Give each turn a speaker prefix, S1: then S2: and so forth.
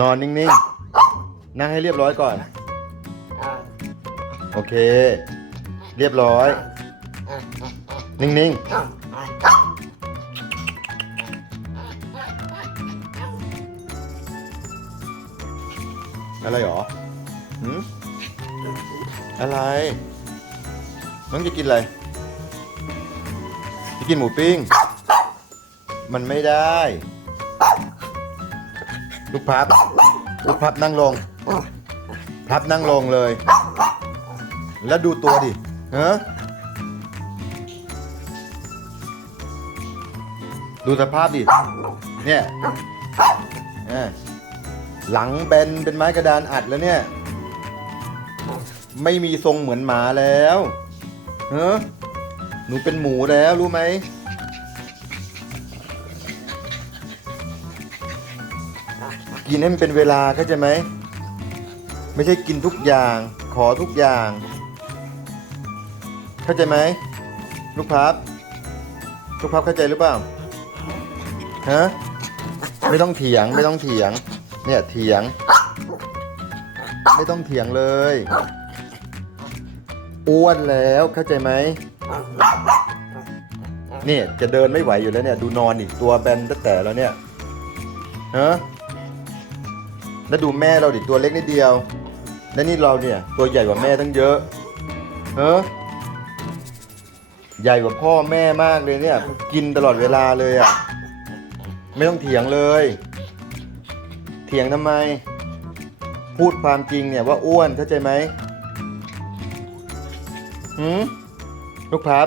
S1: นอนนิ่งๆ นั่งให้เรียบร้อยก่อน
S2: อ่า
S1: โอเค เรียบร้อย นิ่ง
S2: อ่าอ่า
S1: ๆอะไรหรอหืมอะไร น้องจะกินอะไร จะกินหมูปิ้ง มันไม่ได้ ลูกพับลูกพับนั่งลง พับนั่งลงเลย แล้วดูตัวดิฮะดูสภาพดิเนี่ยเนี่ยหลังแบนเป็นไม้กระดานอัดแล้วเนี่ย ไม่มีทรงเหมือนหมาแล้วเฮ้หนูเป็นหมูแล้วรู้ไหม กินให้มันเป็นเวลาเข้าใจไหม ไม่ใช่กินทุกอย่าง ขอทุกอย่าง เข้าใจไหม ลูกพับ ลูกพับเข้าใจหรือเปล่า ฮะ ไม่ต้องเถียง ไม่ต้องเถียง เนี่ยเถียง ไม่ต้องเถียงเลย อ้วนแล้วเข้าใจไหมเนี่ยจะเดินไม่ไหวอยู่แล้วเนี่ย ดูนอนอีกตัวแบนตั้งแต่แล้วเนี่ยฮะ แล้วดูแม่เราดิตัวเล็กนิดเดียว แล้วนี่เราเนี่ยตัวใหญ่กว่าแม่ตั้งเยอะเฮ้ใหญ่กว่าพ่อแม่มากเลยเนี่ย กินตลอดเวลาเลยอะ ไม่ต้องเถียงเลย เถียงทำไม พูดความจริงเนี่ยว่าอ้วนเข้าใจไหมหืมลูกพับ